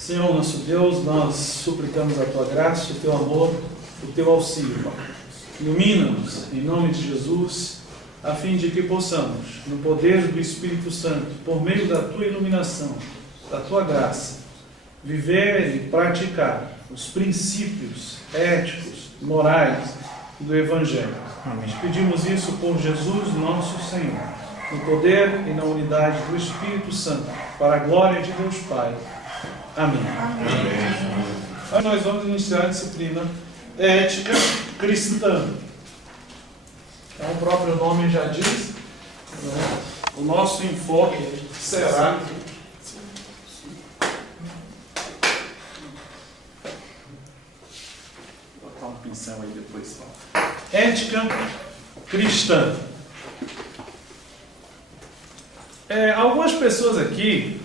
Senhor nosso Deus, nós suplicamos a Tua graça, o Teu amor, o Teu auxílio, Pai. Ilumina-nos, em nome de Jesus, a fim de que possamos, no poder do Espírito Santo, por meio da Tua iluminação, da Tua graça, viver e praticar os princípios éticos, morais do Evangelho. Amém. Nós pedimos isso por Jesus, nosso Senhor, no poder e na unidade do Espírito Santo, para a glória de Deus Pai. Amém. Amém. Nós vamos iniciar a disciplina ética cristã. Então, o próprio nome já diz, né? O nosso enfoque será vou botar um pincel aí depois. Ética cristã. Algumas pessoas aqui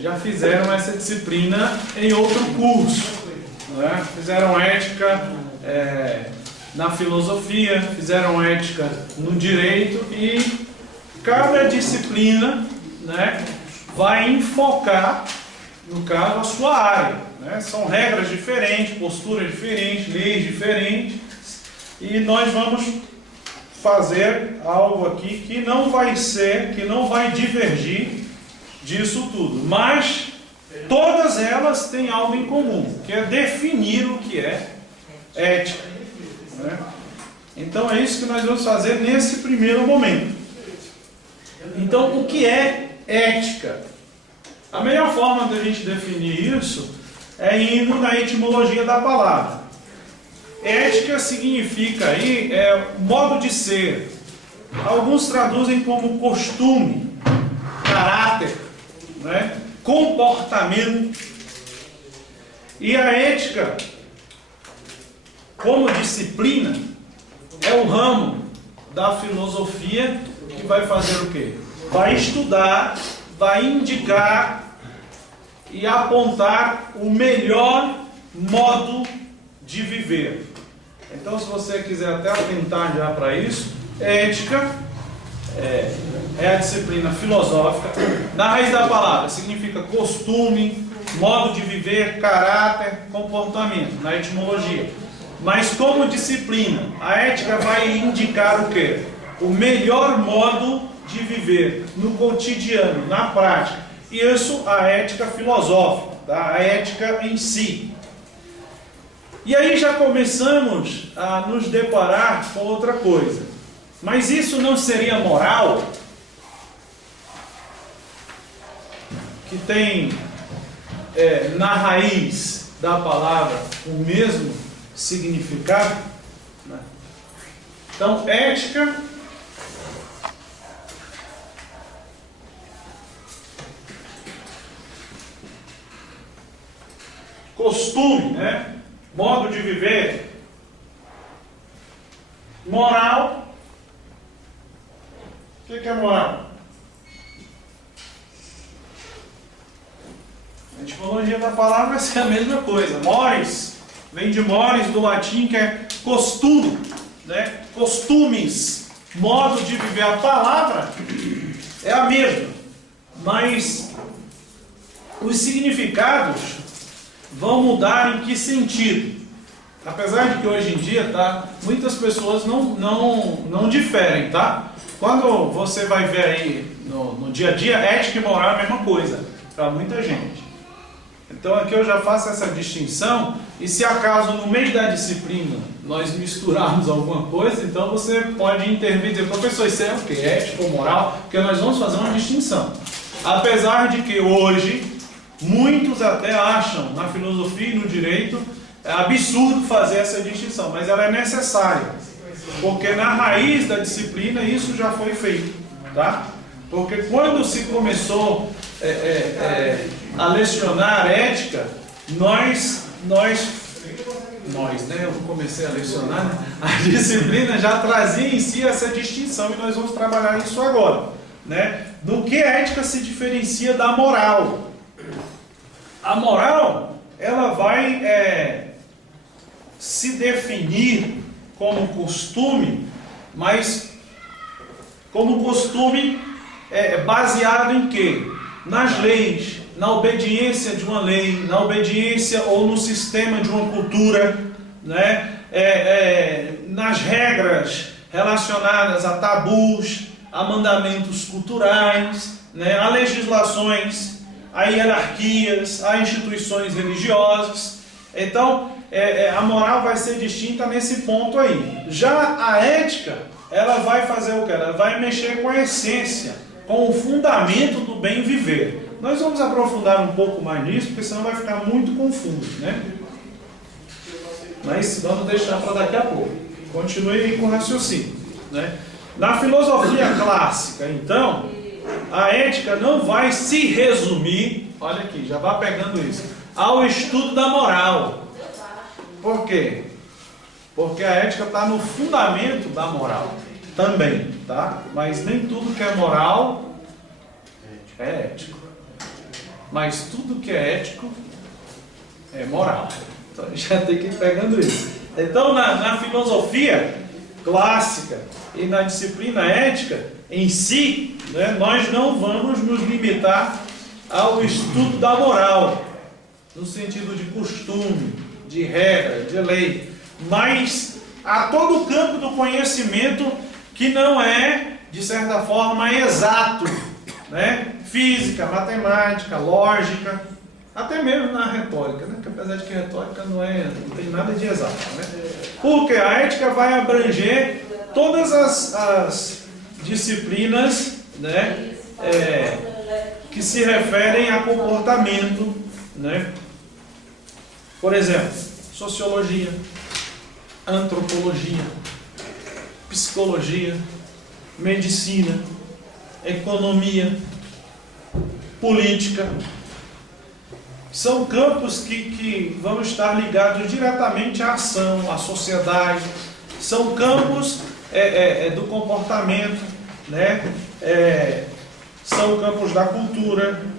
já fizeram essa disciplina em outro curso, né? Fizeram ética na filosofia, fizeram ética no direito, e cada disciplina, né, vai enfocar, no caso, a sua área, né? São regras diferentes, posturas diferentes, leis diferentes, e nós vamos fazer algo aqui que não vai divergir disso tudo, mas todas elas têm algo em comum, que é definir o que é ética, né? Então é isso que nós vamos fazer nesse primeiro momento. Então, o que é ética? A melhor forma de a gente definir isso é indo na etimologia da palavra. Ética significa aí modo de ser. Alguns traduzem como costume, caráter, né? Comportamento. E a ética, como disciplina, é o ramo da filosofia que vai fazer o quê? Vai estudar, vai indicar e apontar o melhor modo de viver. Então, se você quiser até atentar já para isso, ética é a disciplina filosófica. Na raiz da palavra significa costume, modo de viver, caráter, comportamento, na etimologia. Mas como disciplina, a ética vai indicar o quê? O melhor modo de viver no cotidiano, na prática. Isso a ética filosófica, tá? A ética em si. E aí já começamos a nos deparar com outra coisa. Mas isso não seria moral? Que tem na raiz da palavra o mesmo significado, né? Então, ética costume, né? Modo de viver. Moral. O que é moral? A etimologia da palavra é a mesma coisa. Mores, vem de mores do latim, que é costume, né? Costumes, modo de viver. A palavra é a mesma, mas os significados vão mudar em que sentido? Apesar de que hoje em dia, tá, muitas pessoas não diferem, tá? Quando você vai ver aí no dia a dia, ética e moral é a mesma coisa para muita gente. Então aqui eu já faço essa distinção, e se acaso no meio da disciplina nós misturarmos alguma coisa, então você pode intervir e dizer, professor, isso é o que? Ética ou moral? Porque nós vamos fazer uma distinção. Apesar de que hoje muitos até acham, na filosofia e no direito, absurdo fazer essa distinção, mas ela é necessária, porque na raiz da disciplina isso já foi feito, tá? Porque quando se começou a lecionar ética, nós, né, eu comecei a lecionar, né? A disciplina já trazia em si essa distinção, e nós vamos trabalhar isso agora, né? Do que a ética se diferencia da moral. A moral, ela vai se definir como costume, mas como costume baseado em quê? Nas leis, na obediência de uma lei, na obediência ou no sistema de uma cultura, né? Nas regras relacionadas a tabus, a mandamentos culturais, né? A legislações, a hierarquias, a instituições religiosas. Então, a moral vai ser distinta nesse ponto aí. Já a ética, ela vai fazer o quê? Ela vai mexer com a essência, com o fundamento do bem viver. Nós vamos aprofundar um pouco mais nisso, porque senão vai ficar muito confuso, né? Mas vamos deixar para daqui a pouco. Continue aí com o raciocínio, né? Na filosofia clássica, então, a ética não vai se resumir, olha aqui, já vá pegando isso, ao estudo da moral. Por quê? Porque a ética está no fundamento da moral também, tá? Mas nem tudo que é moral é ético. Mas tudo que é ético é moral. Então a gente já tem que ir pegando isso. Então na filosofia clássica e na disciplina ética em si, né, nós não vamos nos limitar ao estudo da moral, no sentido de costume, de regra, de lei, mas a todo o campo do conhecimento que não é, de certa forma, exato, né? Física, matemática, lógica, até mesmo na retórica, né? Porque apesar de que retórica não tem nada de exato, né? Porque a ética vai abranger todas as disciplinas, né? Que se referem a comportamento, né? Por exemplo, sociologia, antropologia, psicologia, medicina, economia, política. São campos que vão estar ligados diretamente à ação, à sociedade. São campos do comportamento, né? São campos da cultura.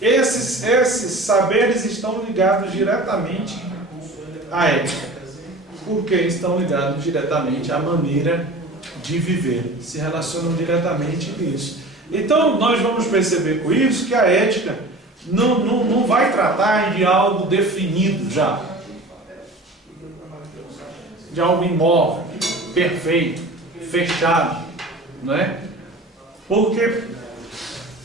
Esses saberes estão ligados diretamente à ética, porque estão ligados diretamente à maneira de viver, se relacionam diretamente com isso. Então, nós vamos perceber com isso que a ética não vai tratar de algo definido já, de algo imóvel, perfeito, fechado, não é? Porque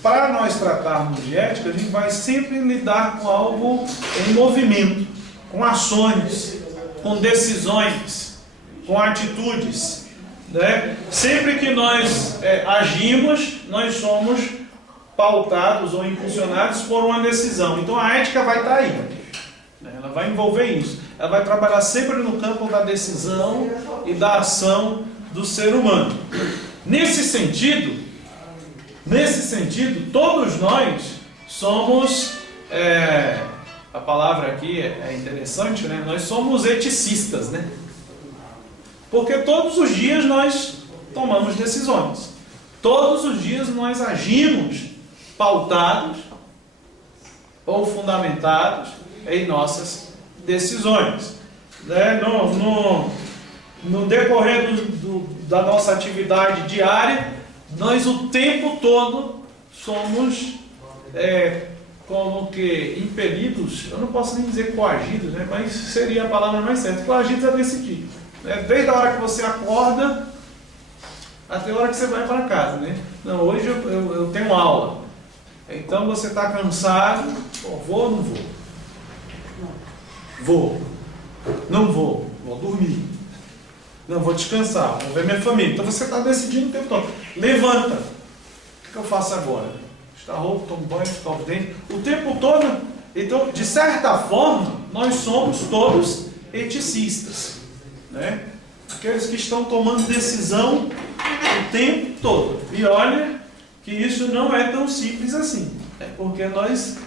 para nós tratarmos de ética, a gente vai sempre lidar com algo em movimento, com ações, com decisões, com atitudes, né? Sempre que nós agimos, nós somos pautados ou impulsionados por uma decisão. Então a ética vai estar aí, né? Ela vai envolver isso. Ela vai trabalhar sempre no campo da decisão e da ação do ser humano. Nesse sentido, todos nós somos, a palavra aqui é interessante, né? Nós somos eticistas, né? Porque todos os dias nós tomamos decisões. Todos os dias nós agimos pautados ou fundamentados em nossas decisões, né? No decorrer da nossa atividade diária, nós o tempo todo somos como que impelidos, eu não posso nem dizer coagidos, né? Mas seria a palavra mais certa. Coagidos a decidir, né? Desde a hora que você acorda até a hora que você vai para casa, né? Não, hoje eu tenho aula, então você está cansado, vou ou não vou? Vou. Não vou, vou dormir. Não, vou descansar, vou ver minha família. Então você está decidindo o tempo todo. Levanta. O que eu faço agora? Está roupa, tomo banho, escovo o dente. O tempo todo. Então, de certa forma, nós somos todos eticistas, né? Aqueles que estão tomando decisão o tempo todo. E olha que isso não é tão simples assim. Porque nós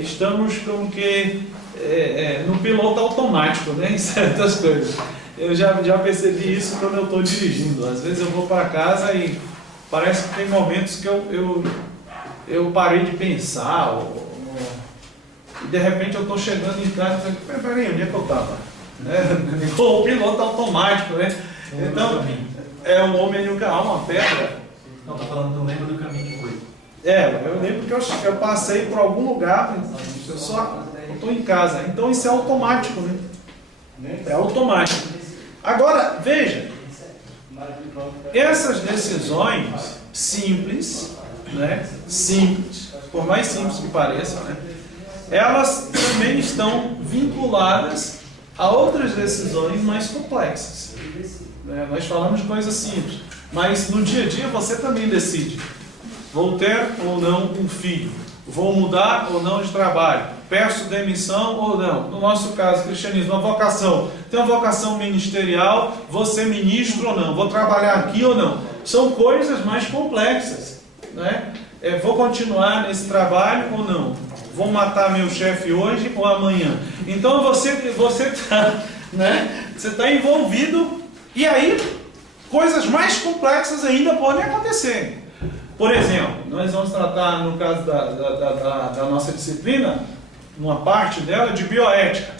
estamos como que no piloto automático, né? Em certas coisas. Eu já percebi isso quando eu estou dirigindo. Às vezes eu vou para casa e parece que tem momentos que eu parei de pensar. E de repente eu estou chegando em casa e falo, peraí, onde é que eu estava? O piloto automático, né? Então, é um homem e uma pedra. Não, estou falando, não lembro do caminho que foi. Eu lembro que eu passei por algum lugar, eu estou em casa. Então isso é automático, né? É automático. Agora, veja, essas decisões simples, né? Simples, por mais simples que pareçam, né? Elas também estão vinculadas a outras decisões mais complexas. Nós falamos de coisas simples, mas no dia a dia você também decide. Vou ter ou não um filho? Vou mudar ou não de trabalho? Peço demissão ou não? No nosso caso, cristianismo, uma vocação. Tem uma vocação ministerial, vou ser ministro ou não? Vou trabalhar aqui ou não? São coisas mais complexas, né? Vou continuar nesse trabalho ou não? Vou matar meu chefe hoje ou amanhã? Então você está, né? Você está envolvido, e aí coisas mais complexas ainda podem acontecer. Por exemplo, nós vamos tratar, no caso da nossa disciplina, uma parte dela, de bioética.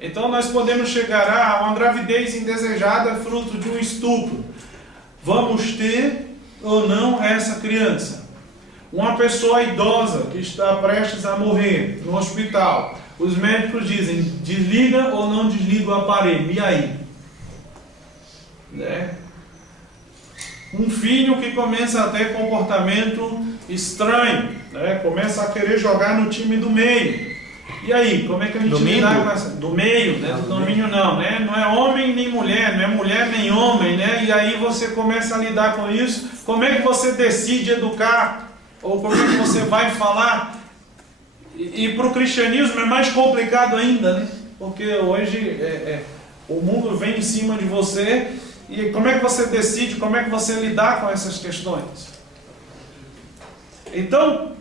Então nós podemos chegar a uma gravidez indesejada fruto de um estupro. Vamos ter ou não essa criança? Uma pessoa idosa que está prestes a morrer no hospital. Os médicos dizem, desliga ou não desliga o aparelho? E aí? Né? Um filho que começa a ter comportamento estranho, né? Começa a querer jogar no time do meio. E aí, como é que a gente lida com essa? Do meio, né? Do domínio não, né? Não é homem nem mulher, não é mulher nem homem, né? E aí você começa a lidar com isso. Como é que você decide educar? Ou como é que você vai falar? E para o cristianismo é mais complicado ainda, né? Porque hoje o mundo vem em cima de você. E como é que você decide, como é que você lidar com essas questões? Então,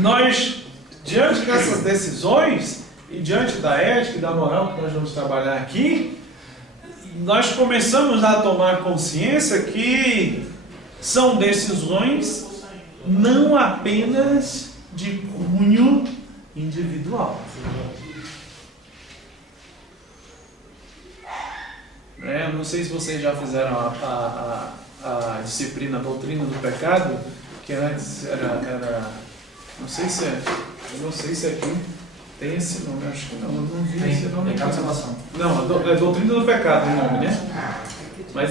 nós, diante dessas decisões, e diante da ética e da moral que nós vamos trabalhar aqui, nós começamos a tomar consciência que são decisões não apenas de cunho individual. Não sei se vocês já fizeram a disciplina, a doutrina do pecado, que antes era não sei se aqui tem esse nome, acho que não vi esse nome. Pecado e salvação. Não, é doutrina do pecado o nome, né? Mas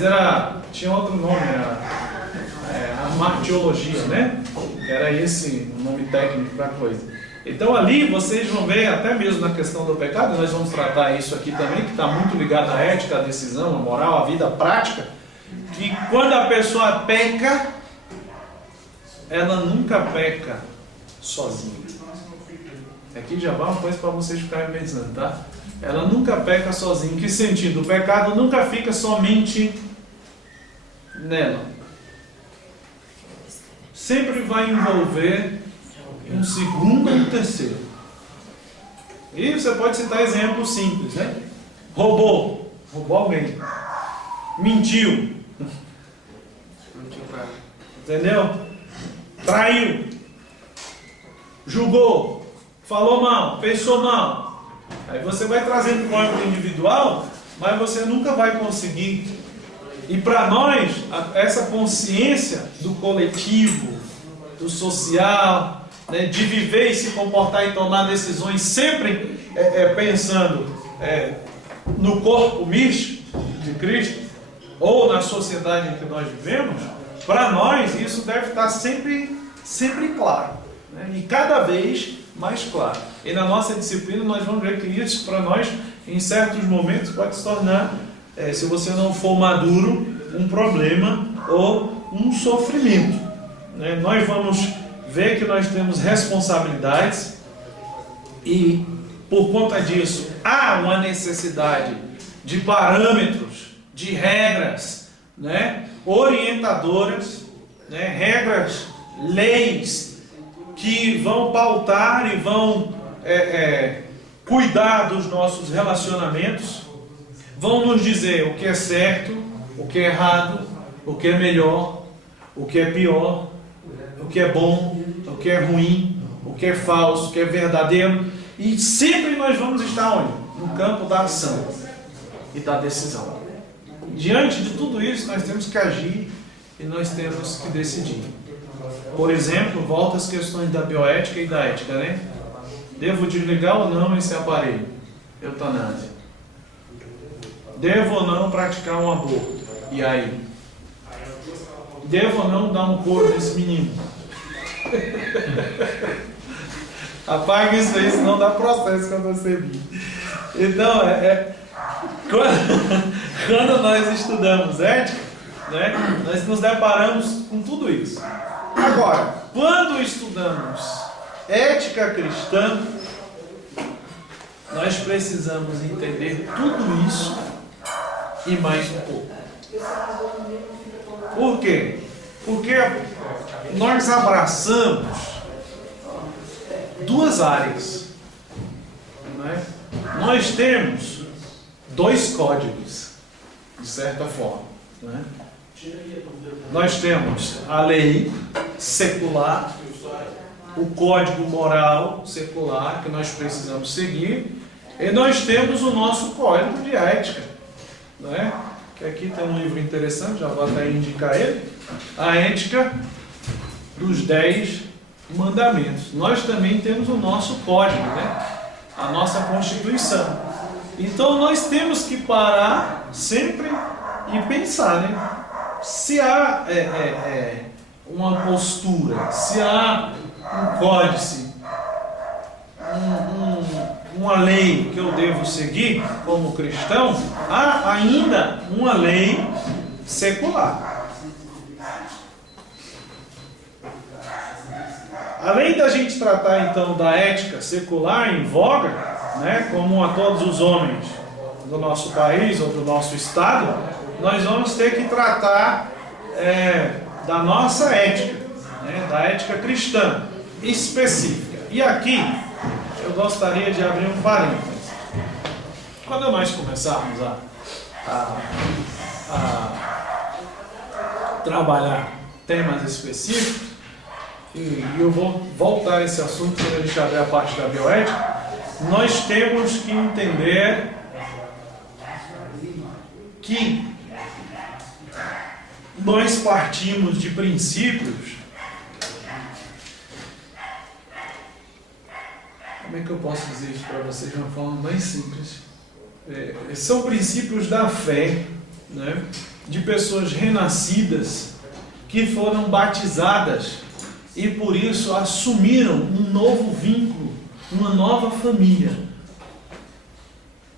tinha outro nome, a martiologia, né? Era esse o nome técnico para a coisa. Então ali vocês vão ver, até mesmo na questão do pecado, nós vamos tratar isso aqui também, que está muito ligado à ética, à decisão, à moral, à vida prática, que quando a pessoa peca, ela nunca peca sozinha. Aqui já vai uma coisa para vocês ficarem pensando, tá? Ela nunca peca sozinha. Em que sentido? O pecado nunca fica somente nela. Sempre vai envolver um segundo e um terceiro. E você pode citar exemplos simples, né? Roubou alguém. Mentiu. Entendeu? Traiu. Julgou. Falou mal. Pensou mal. Aí você vai trazendo para o âmbito individual, mas você nunca vai conseguir. E para nós, essa consciência do coletivo, do social, né, de viver e se comportar e tomar decisões sempre pensando no corpo místico de Cristo ou na sociedade em que nós vivemos, para nós isso deve estar sempre claro, né, e cada vez mais claro. E na nossa disciplina nós vamos ver que isso para nós em certos momentos pode se tornar, se você não for maduro, um problema ou um sofrimento, né? Nós vamos ver que nós temos responsabilidades e, por conta disso, há uma necessidade de parâmetros, de regras, né, orientadoras, né, regras, leis que vão pautar e vão cuidar dos nossos relacionamentos, vão nos dizer o que é certo, o que é errado, o que é melhor, o que é pior, o que é bom, o que é ruim, o que é falso, o que é verdadeiro. E sempre nós vamos estar onde? No campo da ação e da decisão. Diante de tudo isso, nós temos que agir e nós temos que decidir. Por exemplo, volta às questões da bioética e da ética, né? Devo desligar ou não esse aparelho? Eutanásia. Devo ou não praticar um aborto? E aí? Devo ou não dar um couro nesse menino? Apaga isso aí, senão dá processo quando você vir. Então, quando nós estudamos ética, né, nós nos deparamos com tudo isso. Agora, quando estudamos ética cristã, nós precisamos entender tudo isso e mais um pouco. Por quê? Porque nós abraçamos duas áreas, né? Nós temos dois códigos, de certa forma, né? Nós temos a lei secular, o código moral secular que nós precisamos seguir, e nós temos o nosso código de ética, né? Que aqui tem um livro interessante, já vou até indicar ele, a ética dos 10 mandamentos. Nós também temos o nosso código, né? A nossa Constituição. Então nós temos que parar sempre e pensar, né? Se há uma postura, se há um códice, uma lei que eu devo seguir como cristão, há ainda uma lei secular. Além da gente tratar então da ética secular em voga, né, como a todos os homens do nosso país ou do nosso estado, nós vamos ter que tratar da nossa ética, né, da ética cristã específica. E aqui eu gostaria de abrir um parênteses. Quando nós começarmos a trabalhar temas específicos, e eu vou voltar a esse assunto quando a gente abrir a parte da bioética, nós temos que entender que nós partimos de princípios. Como é que eu posso dizer isso para vocês de uma forma mais simples? São princípios da fé, né, de pessoas renascidas que foram batizadas e por isso assumiram um novo vínculo, uma nova família.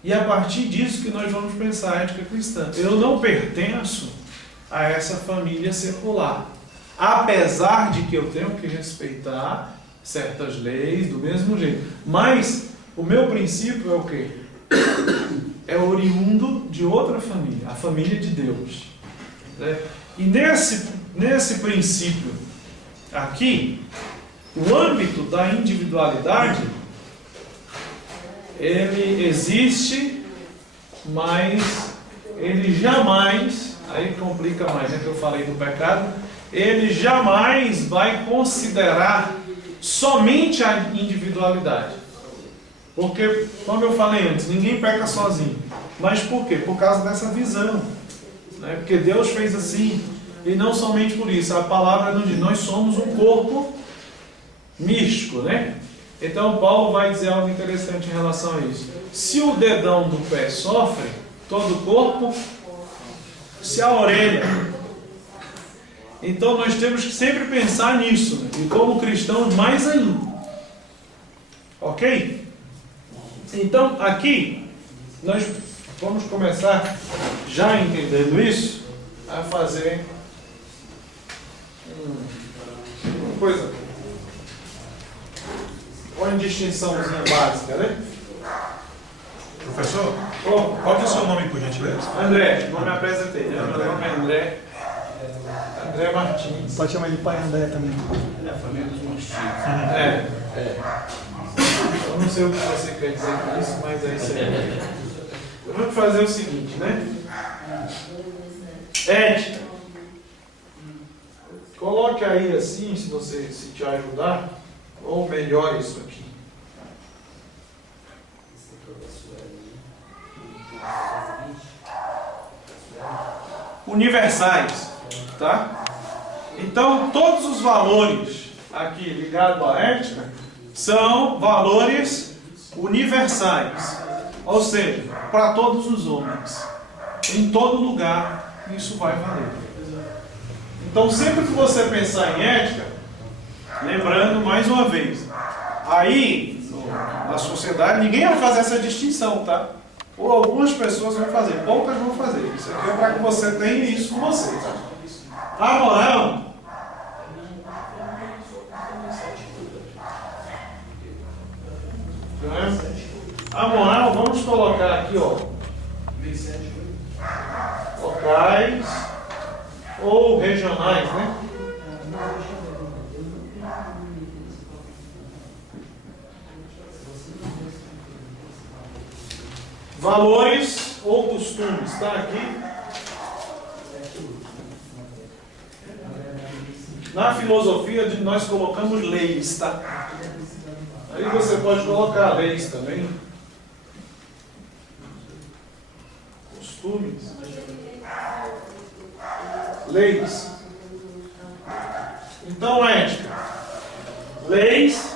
E a partir disso que nós vamos pensar a ética cristã. Eu não pertenço a essa família secular, apesar de que eu tenho que respeitar certas leis do mesmo jeito. Mas o meu princípio é o quê? É oriundo de outra família, a família de Deus. E nesse princípio aqui, o âmbito da individualidade, ele existe, mas ele jamais, aí complica mais, né, que eu falei do pecado, ele jamais vai considerar somente a individualidade. Porque, como eu falei antes, ninguém peca sozinho. Mas por quê? Por causa dessa visão, né? Porque Deus fez assim, e não somente por isso. A palavra nos diz, nós somos um corpo místico, né? Então Paulo vai dizer algo interessante em relação a isso. Se o dedão do pé sofre, todo o corpo, se a orelha. Então nós temos que sempre pensar nisso, né? E como cristãos mais ainda. Ok? Então aqui nós vamos começar, já entendendo isso, a fazer uma coisa, uma distinçãozinha básica, né? Professor, qual é o seu nome, por gentileza? André, não me apresentei, né? Meu nome é André Martins. Pode chamar de pai André também. É a família dos Martins. Eu não sei o que você quer dizer com isso, mas é isso aí. Vamos fazer o seguinte, né? Ética. Coloque aí assim, se te ajudar, ou melhor isso aqui. Universais, tá? Então, todos os valores aqui ligados à ética são valores universais, ou seja, para todos os homens, em todo lugar, isso vai valer. Então, sempre que você pensar em ética, lembrando mais uma vez, aí na sociedade ninguém vai fazer essa distinção, tá? Ou algumas pessoas vão fazer, poucas vão fazer. Isso aqui é para que você tenha isso com você, tá? A moral, vamos colocar aqui, ó, locais ou regionais, né? Valores ou costumes, tá aqui. Na filosofia nós colocamos leis, tá? Aí você pode colocar leis também. Costumes. Leis. Então, ética. Leis,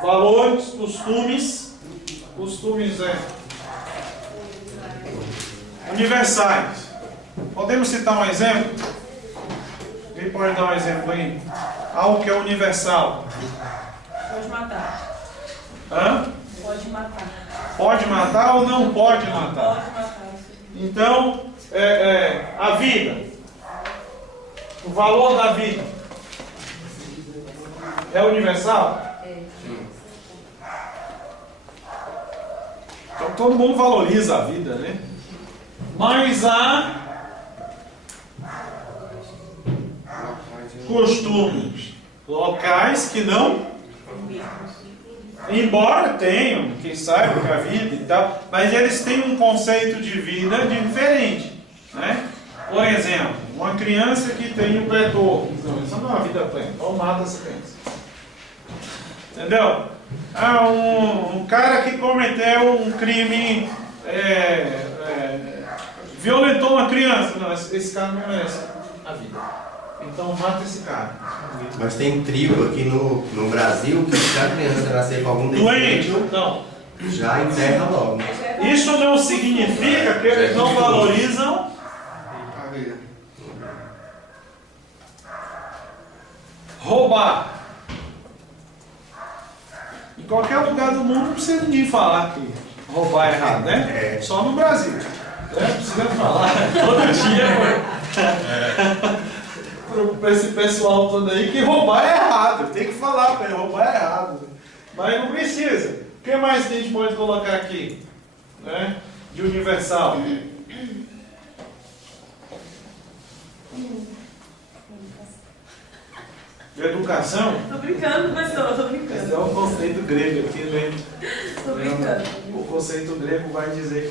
valores, costumes. Costumes universais. Podemos citar um exemplo? Quem pode dar um exemplo aí? Algo que é universal. Pode matar. Hã? Pode matar. Pode matar ou não pode matar? Pode matar. Então, a vida. O valor da vida. É universal? Então todo mundo valoriza a vida, né? Mas há costumes locais que não, embora tenham, quem sabe que a vida e tal, mas eles têm um conceito de vida diferente, né? Por exemplo, uma criança que tem um pé torto, não, isso não é uma vida plena, então mata essa criança. Entendeu? Um cara que cometeu um crime, violentou uma criança, não, esse cara não merece a vida. Então mata esse cara. Mas tem tribo aqui no Brasil que se a criança nascer com algum Doente? defeito, Não. já enterra logo. Isso não significa que eles não valorizam roubar. Em qualquer lugar do mundo não precisa ninguém falar que roubar é errado, né? Só no Brasil. Precisa falar todo dia, para esse pessoal todo aí, que roubar é errado. Tem que falar para ele, roubar é errado. Mas não precisa. O que mais que a gente pode colocar aqui? Né? De universal. De educação? Tô brincando, pessoal, tô Esse brincando. é um conceito grego aqui, né? Tô brincando. O conceito grego vai dizer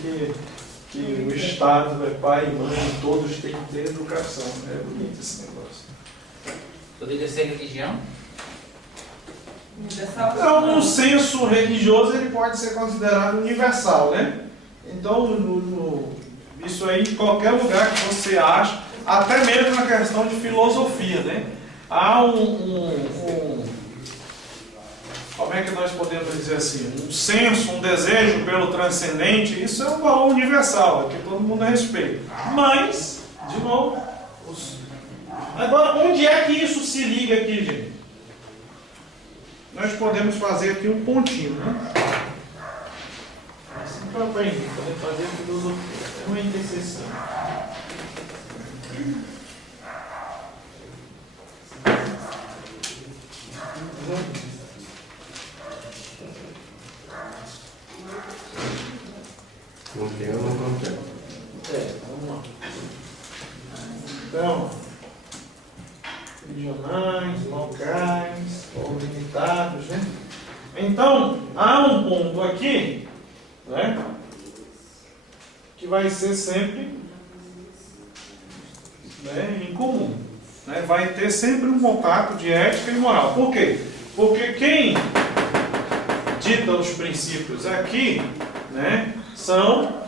que o Estado é pai e mãe, todos têm que ter educação. É bonito esse negócio. Poderia ser religião? Universal. Então, no senso religioso, ele pode ser considerado universal, né? Então, isso aí, em qualquer lugar que você acha, até mesmo na questão de filosofia, né? Há como é que nós podemos dizer assim? Um senso, um desejo pelo transcendente, isso é um valor universal, que todo mundo respeita. Mas, de novo, agora, onde é que isso se liga aqui, gente? Nós podemos fazer aqui um pontinho, né? Assim para aprender, poder fazer filosofia. É uma interseção. Não tem ou não contém? Vamos lá. Então, regionais, locais, ou limitados, né? Então, há um ponto aqui, né? Que vai ser sempre, né, em comum. Né? Vai ter sempre um contato de ética e moral. Por quê? Porque quem dita os princípios aqui, né, são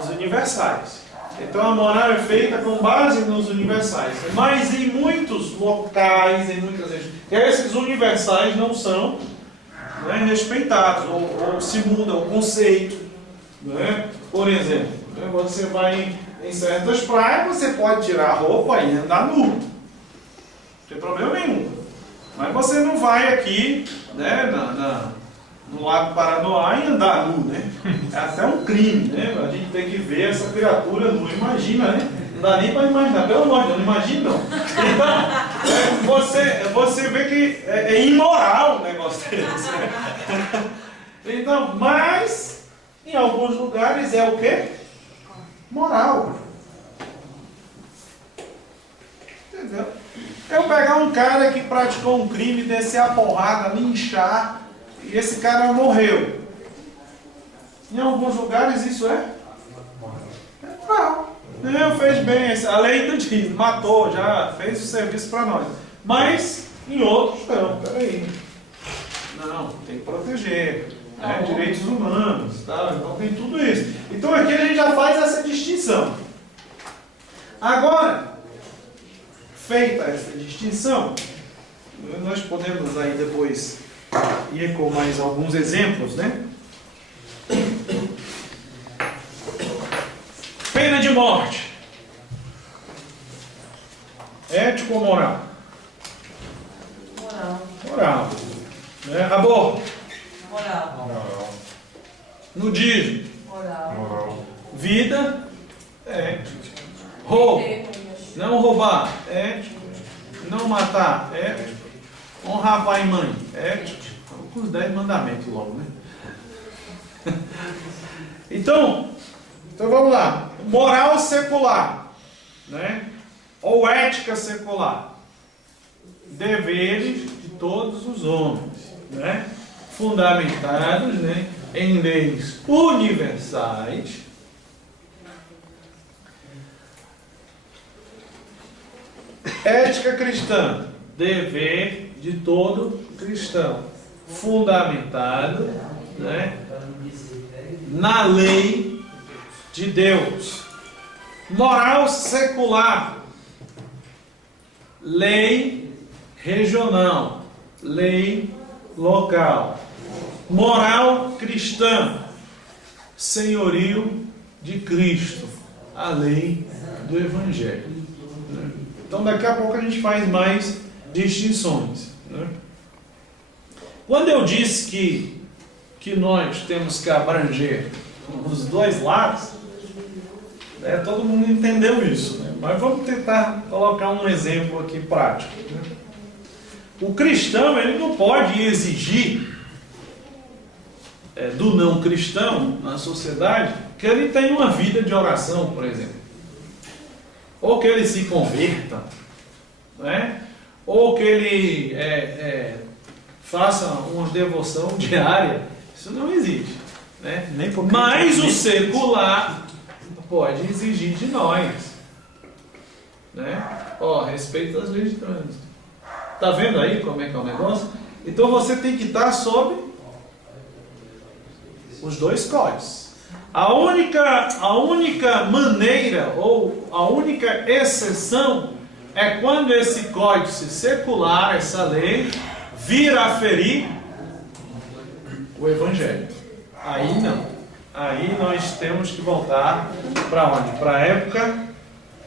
os universais. Então a moral é feita com base nos universais. Mas em muitos locais, em muitas vezes, esses universais não são, né, respeitados, ou se muda o conceito. Né? Por exemplo, né, você vai em certas praias, você pode tirar a roupa e andar nu. Não tem problema nenhum. Mas você não vai aqui, né, no Lago Paranoá e andar nu, né? É até um crime, né? A gente tem que ver essa criatura nua. Imagina, né? Não dá nem para imaginar. Pelo amor de Deus, não imagina não. Então, você vê que é imoral o negócio desse. Então, mas, em alguns lugares é o quê? Moral. Entendeu? Eu pegar um cara que praticou um crime, descer a porrada, linchar, e esse cara morreu. Em alguns lugares isso é moral. Não, fez bem, a lei não diz, matou, já fez o serviço para nós. Mas em outros não, peraí. Não, tem que proteger. Né, direitos humanos, tá? Então tem tudo isso. Então aqui a gente já faz essa distinção. Agora, feita essa distinção, nós podemos aí depois ir com mais alguns exemplos, né? Pena de morte. Ético ou moral? Moral. Moral. Né? Aborto. Moral. Nudismo. Moral. Vida. Ético. Roubo. Não roubar. Ético. Não matar. Ético. Honrar pai e mãe. Ético. Com os 10 mandamentos logo, né? Então vamos lá. Moral secular, né? Ou ética secular. Deveres de todos os homens, né? Fundamentados, né, em leis universais. Ética cristã. Dever de todo cristão. Fundamentado, né, na lei de Deus. Moral secular, lei regional, lei local. Moral cristã, senhorio de Cristo, a lei do Evangelho. Então daqui a pouco a gente faz mais distinções, né? Quando eu disse que nós temos que abranger os dois lados, né, todo mundo entendeu isso, né? Mas vamos tentar colocar um exemplo aqui prático, né? O cristão, ele não pode exigir do não cristão na sociedade que ele tenha uma vida de oração, por exemplo, ou que ele se converta, né? Ou que ele faça uma devoção diária. Isso não existe, né? Mas o secular pode exigir de nós, né? Respeito às leis de trânsito. Tá vendo aí como é que é o negócio? Então você tem que estar sob os dois códigos. A única maneira ou a única exceção é quando esse códice secular, essa lei, vir a ferir o Evangelho. Aí não. Aí nós temos que voltar para onde? Para a época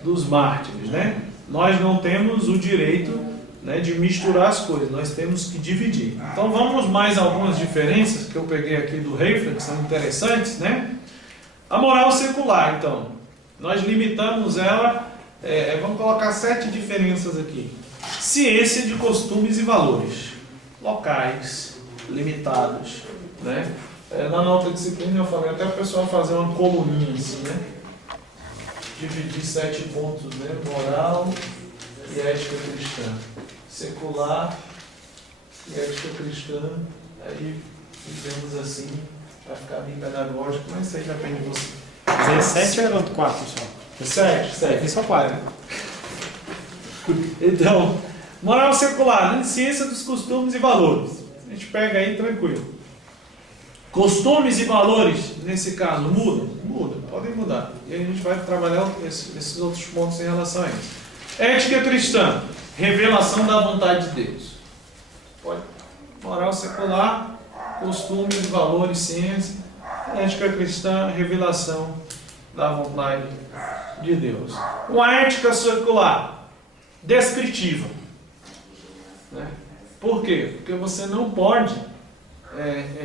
dos mártires, né? Nós não temos o direito, né, de misturar as coisas, nós temos que dividir. Então vamos mais algumas diferenças que eu peguei aqui do Reifler, que são interessantes, né? A moral secular, então, nós limitamos ela, vamos colocar 7 diferenças aqui. Ciência de costumes e valores, locais, limitados, né? Na outra disciplina eu falei até o pessoal fazer uma coluninha assim, né? Dividir 7 pontos, né? Moral e ética cristã. Secular e ética cristã. Aí fizemos assim, para ficar bem pedagógico, mas isso aí depende de você. 17 ou eram 4 só? 7. Aqui só 4. Então, moral secular, né? Ciência dos costumes e valores. A gente pega aí tranquilo. Costumes e valores, nesse caso, mudam? Mudam. podem mudar. E a gente vai trabalhar esses outros pontos em relação a isso. Ética cristã, revelação da vontade de Deus. Pode. Moral secular, costumes, valores, ciência. Ética cristã, revelação da vontade de Deus. Uma ética secular, descritiva. Né? Por quê? Porque você não pode,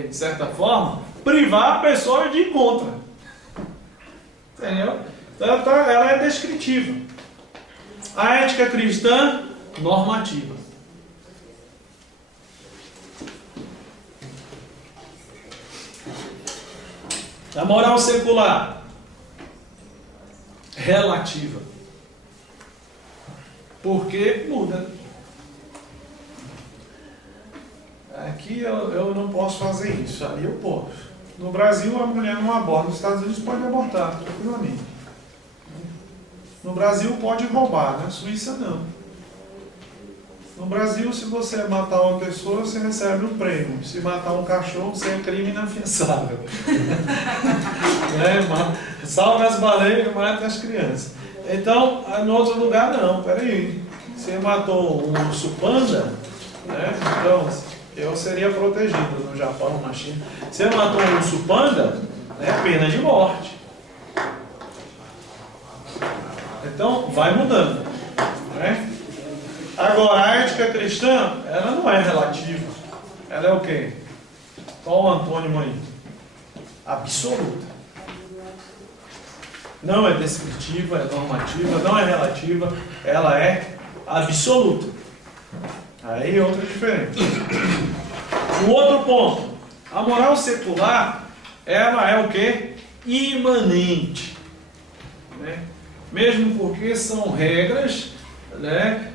de certa forma, privar a pessoa de ir contra. Entendeu? Então, ela é descritiva. A ética cristã, normativa. A moral secular, relativa. Porque muda. Aqui eu não posso fazer isso, ali eu posso. No Brasil a mulher não aborta, nos Estados Unidos pode abortar, tranquilamente. No Brasil pode roubar, na Suíça não. No Brasil, se você matar uma pessoa, você recebe um prêmio. Se matar um cachorro, você é crime inafiançável. Salva as baleias, mata as crianças. Então, no outro lugar não, peraí. Você matou um urso panda, né? Então, eu seria protegido no Japão, na China. Você matou um urso panda, é pena de morte. Então, vai mudando. Né? Agora, a ética cristã, ela não é relativa. Ela é o quê? Qual o antônimo aí? Absoluta. Não é descritiva, é normativa, não é relativa, ela é absoluta. Aí outra diferença. O outro ponto, a moral secular, ela é o quê? Imanente. Né? Mesmo porque são regras, né,